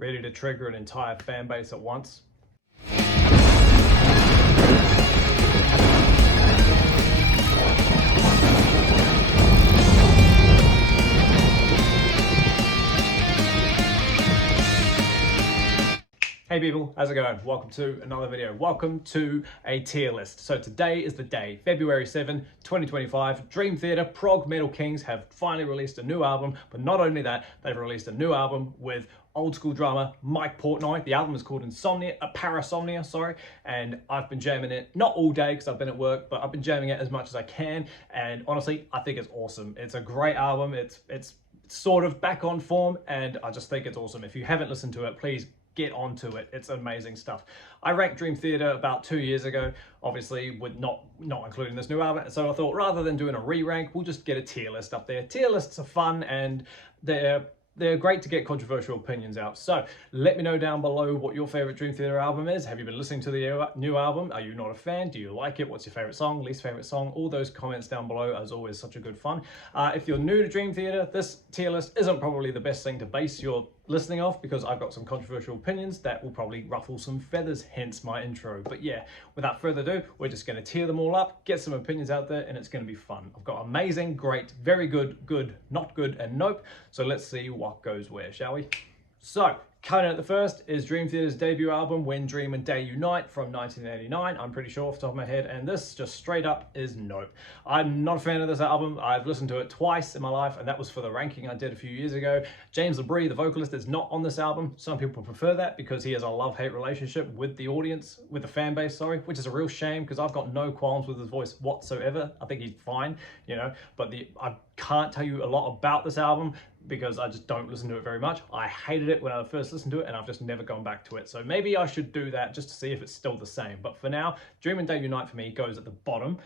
ready to trigger an entire fan base at once. Hey people, how's it going? Welcome to another video. Welcome to a tier list. So today is the day, February 7, 2025. Dream Theater, Prog Metal Kings have finally released a new album, but not only that, they've released a new album with old school drummer Mike Portnoy. The album is called Parasomnia, sorry, and I've been jamming it, not all day because I've been at work, but I've been jamming it as much as I can, and honestly, I think it's awesome. It's a great album. It's sort of back on form, and I just think it's awesome. If you haven't listened to it, please get onto it. It's amazing stuff. I ranked Dream Theater about 2 years ago, obviously with not including this new album. So I thought rather than doing a re-rank, we'll just get a tier list up there. Tier lists are fun and they're great to get controversial opinions out. So let me know down below what your favorite Dream Theater album is. Have you been listening to the new album? Are you not a fan? Do you like it? What's your favorite song, least favorite song? All those comments down below, as always, such a good fun. If you're new to Dream Theater, this tier list isn't probably the best thing to base your listening off because I've got some controversial opinions that will probably ruffle some feathers, hence my intro. But yeah, without further ado, we're just going to tier them all up, get some opinions out there, and it's going to be fun. I've got amazing, great, very good, good, not good, and nope. So let's see what goes where, shall we? So, coming in at the first is Dream Theater's debut album, When Dream and Day Unite, from 1989. I'm pretty sure off the top of my head, and this just straight up is nope. I'm not a fan of this album. I've listened to it twice in my life, and that was for the ranking I did a few years ago. James LaBrie, the vocalist, is not on this album. Some people prefer that because he has a love-hate relationship with the audience, with the fan base, sorry, which is a real shame because I've got no qualms with his voice whatsoever. I think he's fine, you know, but I can't tell you a lot about this album because I just don't listen to it very much. I hated it when I first listened to it and I've just never gone back to it. So maybe I should do that just to see if it's still the same. But for now, Dream and Day Unite for me goes at the bottom.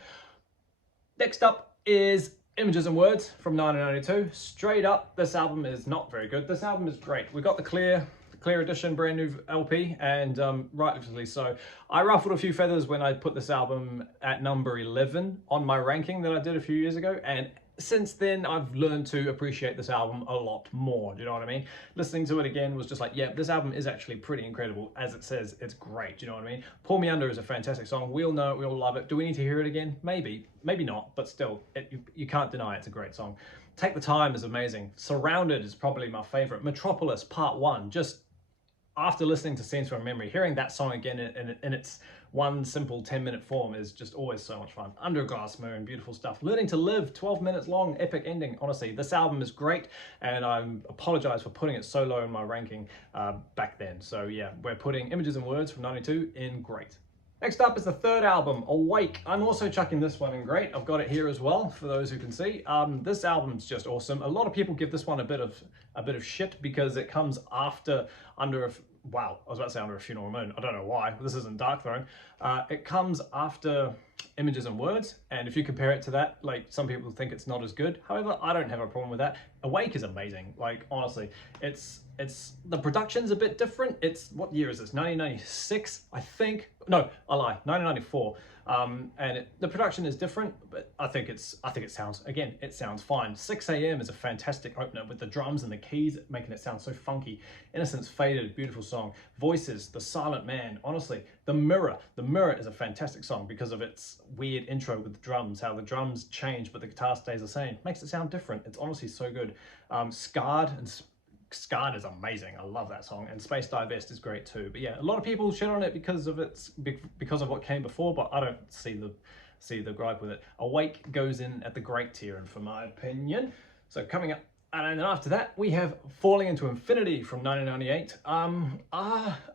Next up is Images and Words from 1992. Straight up, this album is not very good. This album is great. We got the clear edition, brand new LP, and rightfully so. I ruffled a few feathers when I put this album at number 11 on my ranking that I did a few years ago, and since then I've learned to appreciate this album a lot more. Do you know what I mean? Listening to it again was just like, yeah, this album is actually pretty incredible. As it says, it's great. Do you know what I mean? Pull Me Under is a fantastic song. We all know it, we all love it. Do we need to hear it again? Maybe not, but still, you can't deny it's a great song. Take the Time is amazing. Surrounded is probably my favorite. Metropolis Part 1, just after listening to Scenes from Memory, hearing that song again in its one simple 10-minute form is just always so much fun. Under a Glass Moon, beautiful stuff. Learning to Live, 12 minutes long, epic ending. Honestly, this album is great, and I apologize for putting it so low in my ranking back then. So yeah, we're putting Images and Words from 92 in great. Next up is the third album, Awake. I'm also chucking this one in great. I've got it here as well for those who can see. This album's just awesome. A lot of people give this one a bit of shit because it comes after Under a Funeral Moon. I don't know why. This isn't Dark Throne. It comes after Images and Words, and if you compare it to that, like, some people think it's not as good. However, I don't have a problem with that. Awake is amazing. Like, honestly, it's the production's a bit different. It's, what year is this? 1996, I think. No, I lie. 1994. And the production is different, but I think it sounds fine. 6 AM is a fantastic opener with the drums and the keys making it sound so funky. Innocence Faded, beautiful song. Voices, The Silent Man, honestly. The Mirror is a fantastic song because of its weird intro with the drums, how the drums change but the guitar stays the same. Makes it sound different. It's honestly so good. Scarred is amazing. I love that song, and Space Divest is great too. But yeah, a lot of people shit on it because of what came before, but I don't see the gripe with it. Awake goes in at the great tier, and for my opinion. So coming up, and then after that we have Falling Into Infinity from 1998.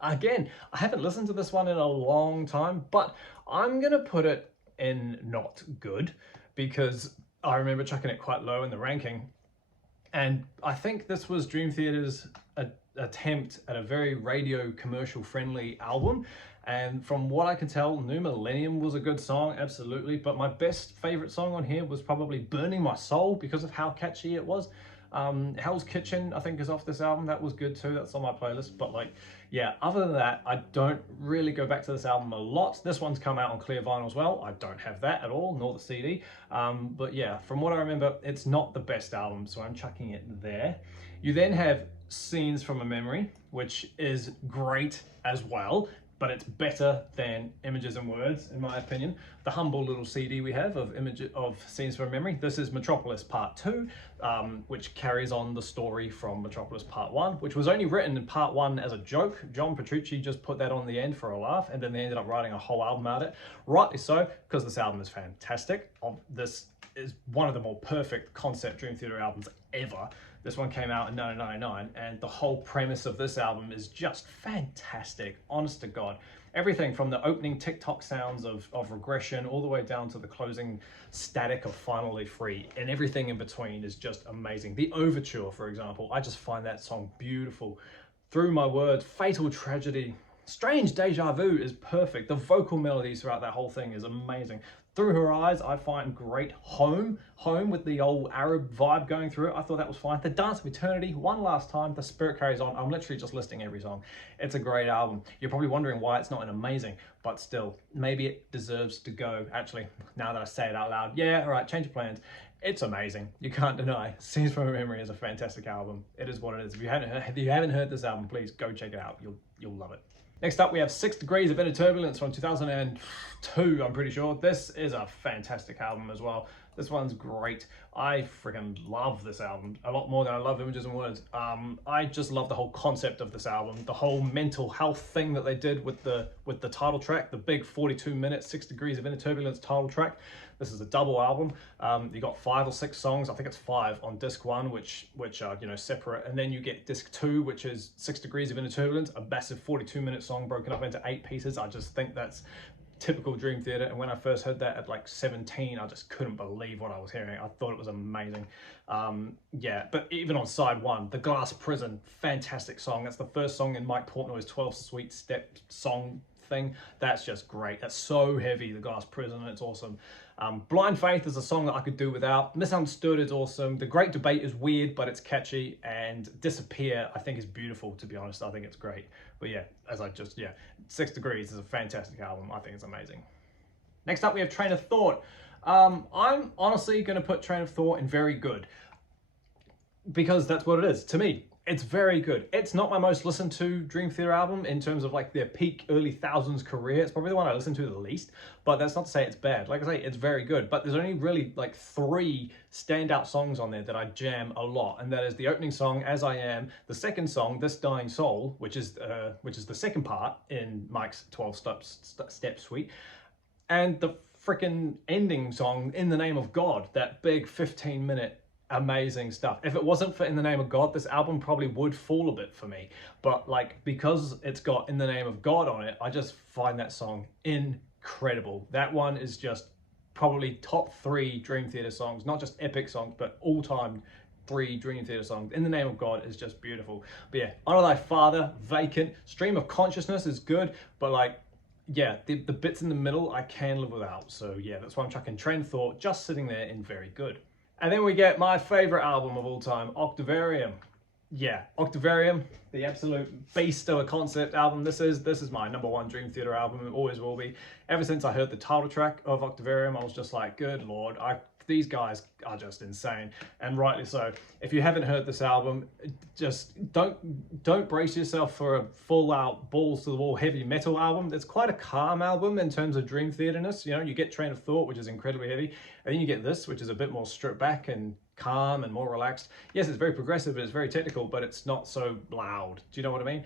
Again, I haven't listened to this one in a long time, but I'm gonna put it in not good because I remember chucking it quite low in the ranking. And I think this was Dream Theater's attempt at a very radio commercial friendly album. And from what I can tell, New Millennium was a good song, absolutely. But my favorite song on here was probably Burning My Soul because of how catchy it was. Hell's Kitchen, I think, is off this album. That was good too. That's on my playlist. But like, yeah, other than that, I don't really go back to this album a lot. This one's come out on clear vinyl as well. I don't have that at all, nor the CD. But yeah, from what I remember, it's not the best album, so I'm chucking it there. You then have Scenes from a Memory, which is great as well, but it's better than Images and Words, in my opinion. The humble little CD we have of Scenes from a Memory. This is Metropolis Part 2, which carries on the story from Metropolis Part 1, which was only written in Part 1 as a joke. John Petrucci just put that on the end for a laugh, and then they ended up writing a whole album out of it. Rightly so, because this album is fantastic. This is one of the more perfect concept Dream Theater albums ever. This one came out in 1999, and the whole premise of this album is just fantastic, honest to God. Everything from the opening TikTok sounds of Regression all the way down to the closing static of Finally Free, and everything in between is just amazing. The Overture, for example, I just find that song beautiful. Through My Words, Fatal Tragedy, Strange Deja Vu is perfect. The vocal melodies throughout that whole thing is amazing. Through Her Eyes, I find great. Home with the old Arab vibe going through it, I thought that was fine. The Dance of Eternity, One Last Time, The Spirit Carries On. I'm literally just listing every song. It's a great album. You're probably wondering why it's not an amazing, but still, maybe it deserves to go. Actually, now that I say it out loud, yeah, all right, change your plans. It's amazing. You can't deny. Scenes from a Memory is a fantastic album. It is what it is. If you haven't heard this album, please go check it out. You'll love it. Next up, we have 6 Degrees of Inner Turbulence from 2002, I'm pretty sure. This is a fantastic album as well. This one's great. I freaking love this album a lot more than I love Images and Words. I just love the whole concept of this album, the whole mental health thing that they did with the title track, the big 42-minute 6 Degrees of Inner Turbulence title track. This is a double album. You got 5 or 6 songs. I think it's 5 on disc 1, which are separate, and then you get disc 2, which is 6 Degrees of Inner Turbulence, a massive 42-minute song broken up into 8 pieces. I just think that's typical Dream Theater, and when I first heard that at like 17, I just couldn't believe what I was hearing. I thought it was amazing. Yeah, but even on side 1, The Glass Prison, fantastic song. That's the first song in Mike Portnoy's 12 Sweet Step song thing. That's just great. That's so heavy, The Glass Prison, it's awesome. Blind Faith is a song that I could do without. Misunderstood is awesome. The Great Debate is weird, but it's catchy. And Disappear, I think, is beautiful, to be honest. I think it's great. But yeah, 6 Degrees is a fantastic album. I think it's amazing. Next up, we have Train of Thought. I'm honestly going to put Train of Thought in very good, because that's what it is to me. It's very good. It's not my most listened to Dream Theater album in terms of like their peak early thousands career. It's probably the one I listen to the least, but that's not to say it's bad. Like I say, it's very good, but there's only really like 3 standout songs on there that I jam a lot. And that is the opening song, As I Am, the second song, This Dying Soul, which is the second part in Mike's 12 step suite, and the freaking ending song, In the Name of God, that big 15-minute amazing stuff. If it wasn't for In the Name of God, this album probably would fall a bit for me, but like, because it's got In the Name of God on it, I just find that song incredible. That one is just probably top 3 Dream Theater songs, not just epic songs, but all-time 3 Dream Theater songs. In the Name of God is just beautiful. But yeah, Honor Thy Father, Vacant, Stream of Consciousness is good, but like, yeah, the bits in the middle I can live without. So yeah, that's why I'm chucking Train of Thought just sitting there in very good. And then we get my favorite album of all time, Octavarium. Yeah, Octavarium, the absolute beast of a concept album. This is my #1 Dream Theater album. It always will be. Ever since I heard the title track of Octavarium, I was just like, good Lord, these guys are just insane, and rightly so. If you haven't heard this album, just don't brace yourself for a full-out balls to the wall heavy metal album. It's quite a calm album in terms of Dream Theater-ness. You know, you get Train of Thought, which is incredibly heavy, and then you get this, which is a bit more stripped back and calm and more relaxed. Yes, it's very progressive, and it's very technical, but it's not so loud. Do you know what I mean?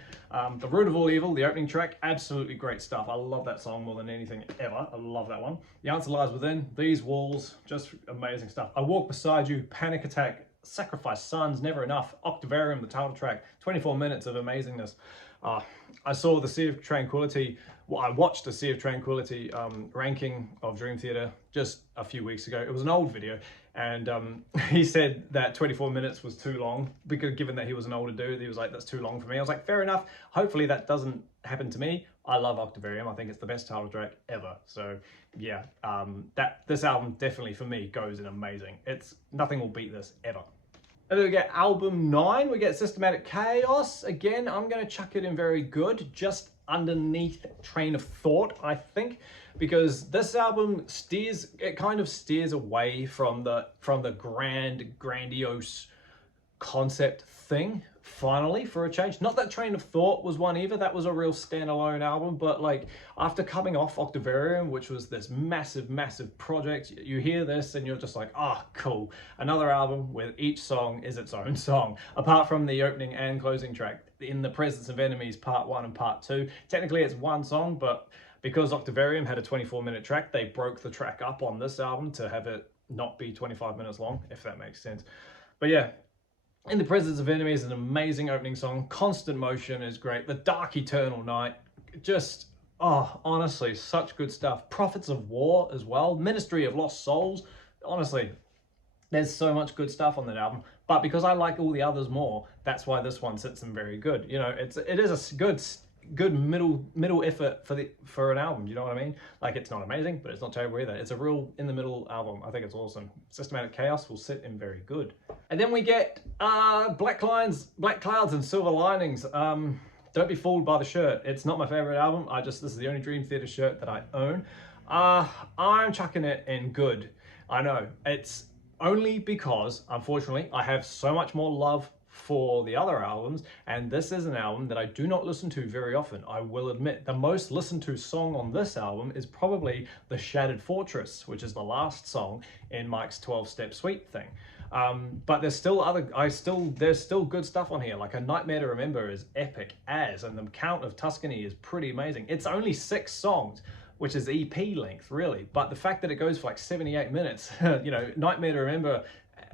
The Root of All Evil, the opening track, absolutely great stuff. I love that song more than anything ever. I love that one. The Answer Lies Within, These Walls, just amazing stuff. I Walk Beside You, Panic Attack, Sacrifice Sons, Never Enough, Octavarium, the title track, 24 minutes of amazingness. I saw the Sea of Tranquility, I watched the Sea of Tranquility ranking of Dream Theater just a few weeks ago. It was an old video, and he said that 24 minutes was too long, because given that he was an older dude, he was like, that's too long for me. I was like, fair enough. Hopefully that doesn't happen to me. I love Octavarium. I think it's the best title track ever. So yeah, this album definitely for me goes in amazing. Nothing will beat this ever. And then we get album 9, we get Systematic Chaos. Again, I'm gonna chuck it in very good, just underneath Train of Thought, I think, because this album kind of steers away from the grandiose concept thing finally, for a change. Not that Train of Thought was one either, that was a real standalone album, but like after coming off Octavarium, which was this massive project, you hear this and you're just like, ah, cool. Another album where each song is its own song, apart from the opening and closing track. In the Presence of Enemies Part 1 and Part 2, technically it's one song, but because Octavarium had a 24-minute track, they broke the track up on this album to have it not be 25 minutes long, if that makes sense. But yeah, In the Presence of Enemies is an amazing opening song. Constant Motion is great. The Dark Eternal Night, just, oh, honestly, such good stuff. Prophets of War as well. Ministry of Lost Souls. Honestly, there's so much good stuff on that album. But because I like all the others more, that's why this one sits in very good. You know, it is a good middle effort for an album. Do you know what I mean? Like, it's not amazing, but it's not terrible either. It's a real in the middle album. I think it's awesome. Systematic Chaos will sit in very good. And then we get Black Clouds and Silver Linings. Don't be fooled by the shirt. It's not my favorite album. This is the only Dream Theater shirt that I own. I'm chucking it in good. I know, it's only because, unfortunately, I have so much more love for the other albums, and this is an album that I do not listen to very often, I will admit. The most listened to song on this album is probably The Shattered Fortress, which is the last song in Mike's 12-step suite thing. But there's still good stuff on here. Like A Nightmare to Remember is epic as, and The Count of Tuscany is pretty amazing. It's only 6 songs, which is EP length, really. But the fact that it goes for like 78 minutes, you know, Nightmare to Remember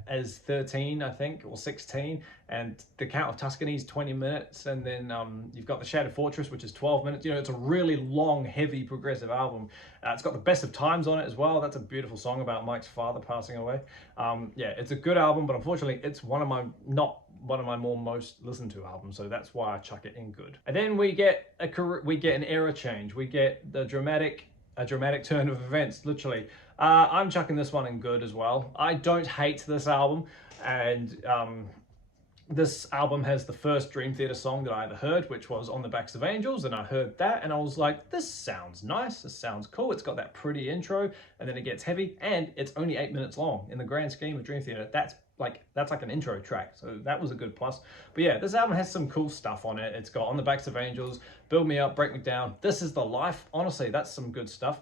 as 13, I think, or 16, and The Count of Tuscany is 20 minutes, and then you've got The Shattered Fortress, which is 12 minutes. You know, it's a really long, heavy, progressive album. It's got The Best of Times on it as well. That's a beautiful song about Mike's father passing away. Yeah, it's a good album, but unfortunately, it's not one of my most listened to albums, so that's why I chuck it in good. And then we get an era change. We get a dramatic turn of events, literally. I'm chucking this one in good as well. I don't hate this album, and this album has the first Dream Theater song that I ever heard, which was On the Backs of Angels, and I heard that and I was like, this sounds nice, this sounds cool. It's got that pretty intro, and then it gets heavy, and it's only 8 minutes long. In the grand scheme of Dream Theater, that's like an intro track, so that was a good plus. But yeah, this album has some cool stuff on it. It's got On the Backs of Angels, Build Me Up, Break Me Down, This Is the Life. Honestly, that's some good stuff.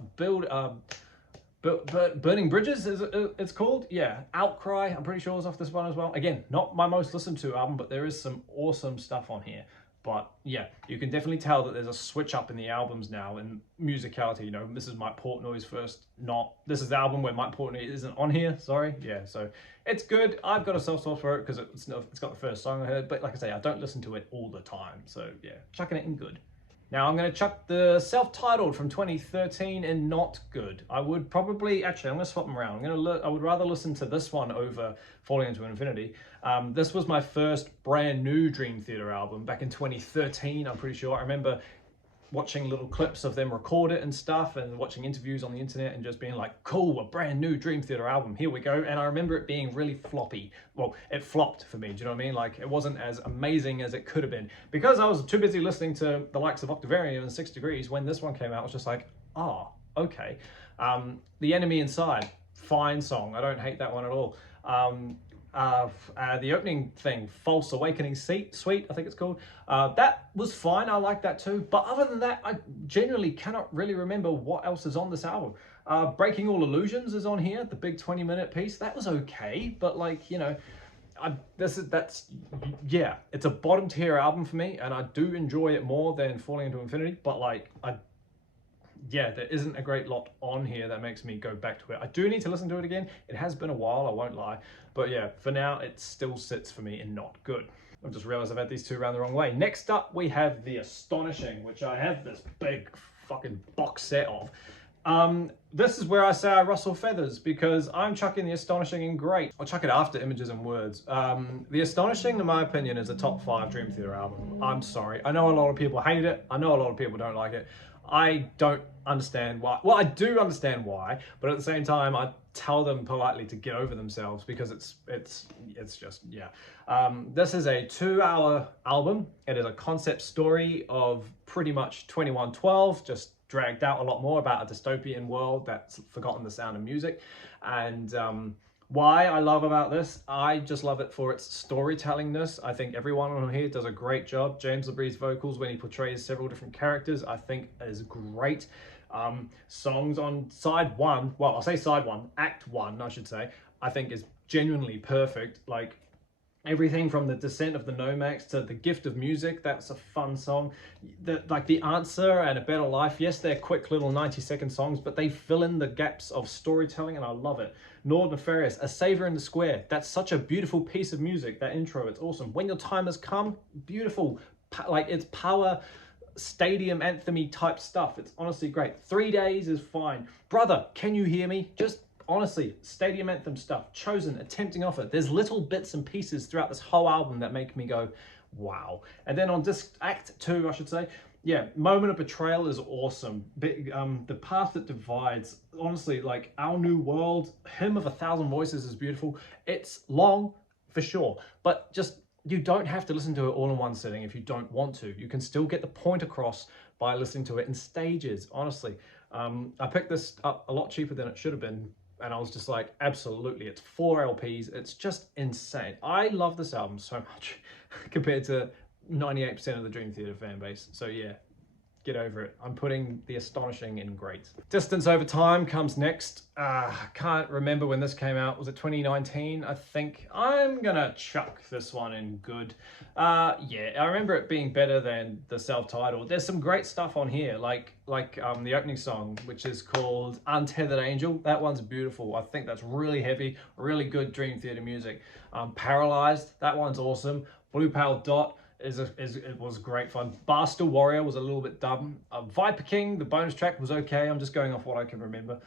Burning Bridges, it's called? Yeah. Outcry, I'm pretty sure, is off this one as well. Again, not my most listened to album, but there is some awesome stuff on here. But yeah, you can definitely tell that there's a switch up in the albums now in musicality. You know, this is Mike Portnoy's first, this is the album where Mike Portnoy isn't on here, sorry. Yeah, so it's good. I've got a soft spot for it because it's got the first song I heard, but like I say, I don't listen to it all the time. So yeah, chucking it in good. Now I'm going to chuck the self-titled from 2013 in not good. I would probably, actually, I'm going to swap them around. I would rather listen to this one over Falling Into Infinity. This was my first brand new Dream Theater album back in 2013, I'm pretty sure. I remember watching little clips of them record it and stuff, and watching interviews on the internet and just being like, cool, a brand new Dream Theater album, here we go. And I remember it being really floppy. Well, it flopped for me, do you know what I mean? Like, it wasn't as amazing as it could have been because I was too busy listening to the likes of Octavarium and 6 Degrees. When this one came out, I was just like, oh, okay. The Enemy Inside, fine song. I don't hate that one at all. The opening thing, False Awakening Suite, I think it's called. That was fine, I like that too. But other than that, I genuinely cannot really remember what else is on this album. Breaking All Illusions is on here, the big 20-minute piece. That was okay, but like, you know, yeah, it's a bottom tier album for me, and I do enjoy it more than Falling Into Infinity, but like, yeah, there isn't a great lot on here that makes me go back to it. I do need to listen to it again. It has been a while, I won't lie. But yeah, for now, it still sits for me in not good. I've just realized I've had these two around the wrong way. Next up, we have The Astonishing, which I have this big fucking box set of. This is where I say I rustle feathers, because I'm chucking The Astonishing in great. I'll chuck it after Images and Words. The Astonishing, in my opinion, is a top 5 Dream Theater album. I'm sorry. I know a lot of people hate it. I know a lot of people don't like it. I don't understand why. Well, I do understand why, but at the same time, I tell them politely to get over themselves, because it's just, yeah. This is a 2-hour album. It is a concept story of pretty much 2112, just dragged out a lot more about a dystopian world that's forgotten the sound of music. And Why I love about this, I just love it for its storytellingness. I think everyone on here does a great job. James LeBrie's vocals when he portrays several different characters, I think is great. Songs on side one, well, I'll say side one, act one, I should say, I think is genuinely perfect. Like, everything from the Descent of the Nomax to the Gift of Music, that's a fun song. Like The Answer and A Better Life, yes, they're quick little 90-second songs, but they fill in the gaps of storytelling and I love it. Nord Nefarious, A Savior in the Square, that's such a beautiful piece of music, that intro, it's awesome. When Your Time Has Come, beautiful, like it's power stadium anthem-y type stuff. It's honestly great. 3 Days is fine. Brother, Can You Hear Me? Just honestly, stadium anthem stuff. Chosen, Attempting Offer. There's little bits and pieces throughout this whole album that make me go, wow. And then on disc act 2, I should say, yeah, Moment of Betrayal is awesome. The Path That Divides, honestly, like Our New World, Hymn of a Thousand Voices is beautiful. It's long, for sure, but just, you don't have to listen to it all in one sitting if you don't want to. You can still get the point across by listening to it in stages, honestly. I picked this up a lot cheaper than it should have been, and I was just like, absolutely, it's 4 LPs. It's just insane. I love this album so much compared to 98% of the Dream Theater fan base. So yeah, get over it. I'm putting the astonishing in great. Distance Over Time comes next. I can't remember when this came out. Was it 2019? I think. I'm gonna chuck this one in good. Yeah, I remember it being better than the self-titled. There's some great stuff on here, like the opening song, which is called Untethered Angel. That one's beautiful. I think that's really heavy, really good Dream Theater music. Paralyzed, that one's awesome. Blue Pale Dot, it was great fun. Bar Still Warrior was a little bit dumb. Viper King, the bonus track, was okay. I'm just going off what I can remember.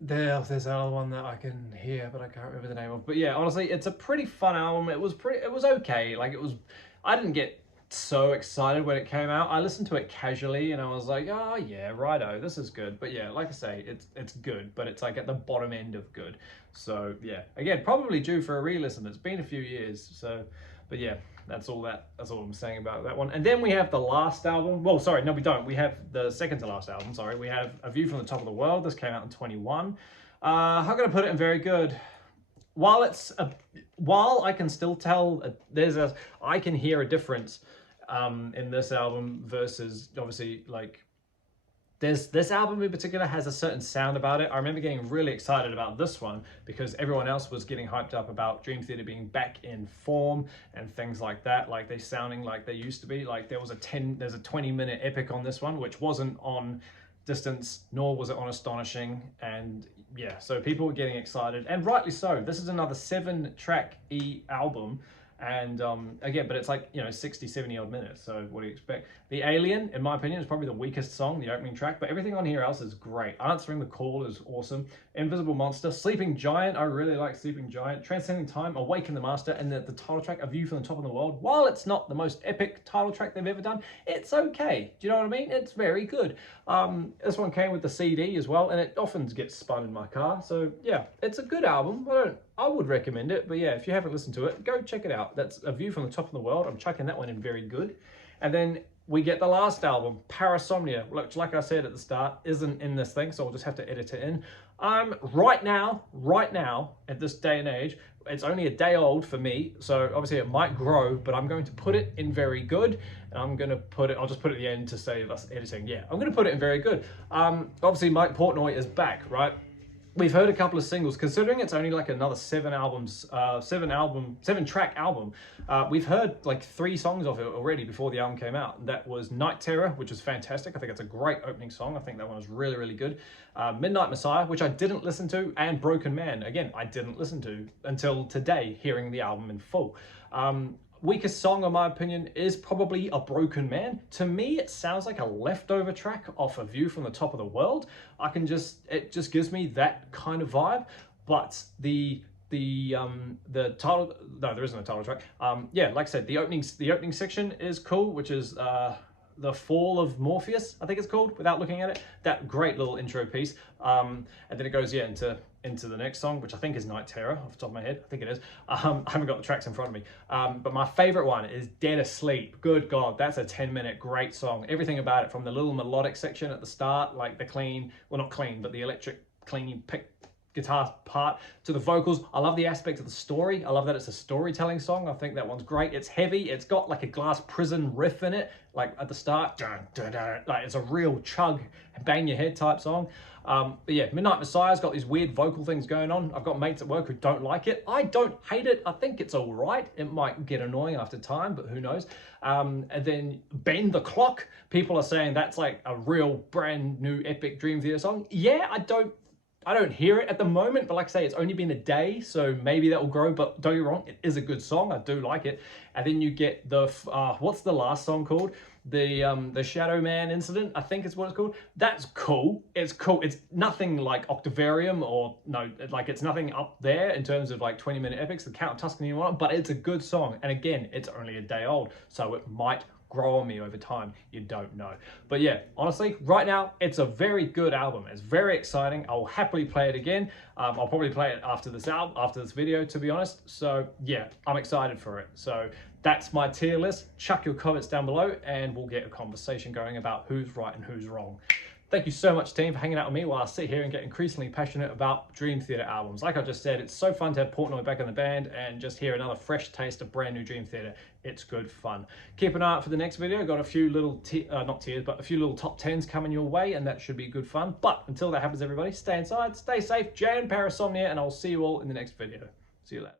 There's another one that I can hear, but I can't remember the name of. But yeah, honestly, it's a pretty fun album. It was okay. Like, I didn't get so excited when it came out. I listened to it casually and I was like, oh yeah, righto, this is good. But yeah, like I say, it's good, but it's like at the bottom end of good. So yeah, again, probably due for a re-listen. It's been a few years, so. But yeah, that's all I'm saying about that one. And then we have the last album. Well, sorry, no, we don't. We have the second to last album, sorry. We have A View from the Top of the World. This came out in 21. How can I put it in very good? While I can still tell, I can hear a difference in this album versus, obviously, like, this album in particular has a certain sound about it. I remember getting really excited about this one because everyone else was getting hyped up about Dream Theater being back in form and things like that, like they sounding like they used to be. Like there's a 20-minute epic on this one, which wasn't on Distance, nor was it on Astonishing. And yeah, so people were getting excited, and rightly so. This is another 7-track album. And again, but it's like, 60, 70 odd minutes. So what do you expect? The Alien, in my opinion, is probably the weakest song, the opening track, but everything on here else is great. Answering the Call is awesome. Invisible Monster, Sleeping Giant, I really like Sleeping Giant. Transcending Time, Awaken the Master, and the title track, A View from the Top of the World. While it's not the most epic title track they've ever done, it's okay. Do you know what I mean? It's very good. This one came with the CD as well, and it often gets spun in my car. So yeah, it's a good album. I would recommend it, but yeah, if you haven't listened to it, go check it out. That's A View from the Top of the World. I'm chucking that one in very good. And then we get the last album, Parasomnia, which, like I said at the start, isn't in this thing, so I'll just have to edit it in. Right now, at this day and age, it's only a day old for me, so obviously it might grow, but I'm going to put it in very good, and I'll just put it at the end to save us editing. Yeah, I'm going to put it in very good. Obviously Mike Portnoy is back, right? We've heard a couple of singles, considering it's only like another 7-track album. We've heard like 3 songs of it already before the album came out. That was Night Terror, which was fantastic. I think it's a great opening song. I think that one was really, really good. Midnight Messiah, which I didn't listen to, and Broken Man, again, I didn't listen to until today, hearing the album in full. Weakest song, in my opinion, is probably A Broken Man. To me, it sounds like a leftover track off A View from the Top of the World. It just gives me that kind of vibe. But the title, no, there isn't a title track. Yeah, like I said, the opening section is cool, which is The Fall of Morpheus, I think it's called, without looking at it. That great little intro piece. And then it goes, yeah, into the next song, which I think is Night Terror, off the top of my head. I think it is. I haven't got the tracks in front of me. But my favorite one is Dead Asleep. Good God, that's a 10-minute great song. Everything about it, from the little melodic section at the start, like the clean, well, not clean, but the electric clean pick guitar part to the vocals. I love the aspect of the story. I love that it's a storytelling song. I think that one's great. It's heavy. It's got like a Glass Prison riff in it, like at the start. Dun, dun, dun. Like it's a real chug, bang your head type song. But yeah, Midnight Messiah's got these weird vocal things going on. I've got mates at work who don't like it. I don't hate it. I think it's all right. It might get annoying after time, but who knows? And then Bend the Clock. People are saying that's like a real brand new epic Dream Theater song. Yeah, I don't hear it at the moment, but like I say, it's only been a day, so maybe that will grow, but don't get me wrong, it is a good song. I do like it. And then you get the, what's the last song called? The Shadow Man Incident, I think is what it's called. That's cool. It's cool. It's nothing like Octavarium or, no, like it's nothing up there in terms of like 20-minute epics, the Count of Tuscany and whatnot, but it's a good song. And again, it's only a day old, so it might grow on me over time. You don't know. But yeah, honestly, right now, it's a very good album. It's very exciting. I'll happily play it again. I'll probably play it after this album, after this video, to be honest. So yeah, I'm excited for it. So that's my tier list. Chuck your comments down below and we'll get a conversation going about who's right and who's wrong. Thank you so much, team, for hanging out with me while I sit here and get increasingly passionate about Dream Theater albums. Like I just said, it's so fun to have Portnoy back in the band and just hear another fresh taste of brand new Dream Theater. It's good fun. Keep an eye out for the next video. Got a few little, not tiers, but a few little top 10s coming your way, and that should be good fun. But until that happens, everybody, stay inside, stay safe, Jay and Parasomnia, and I'll see you all in the next video. See you later.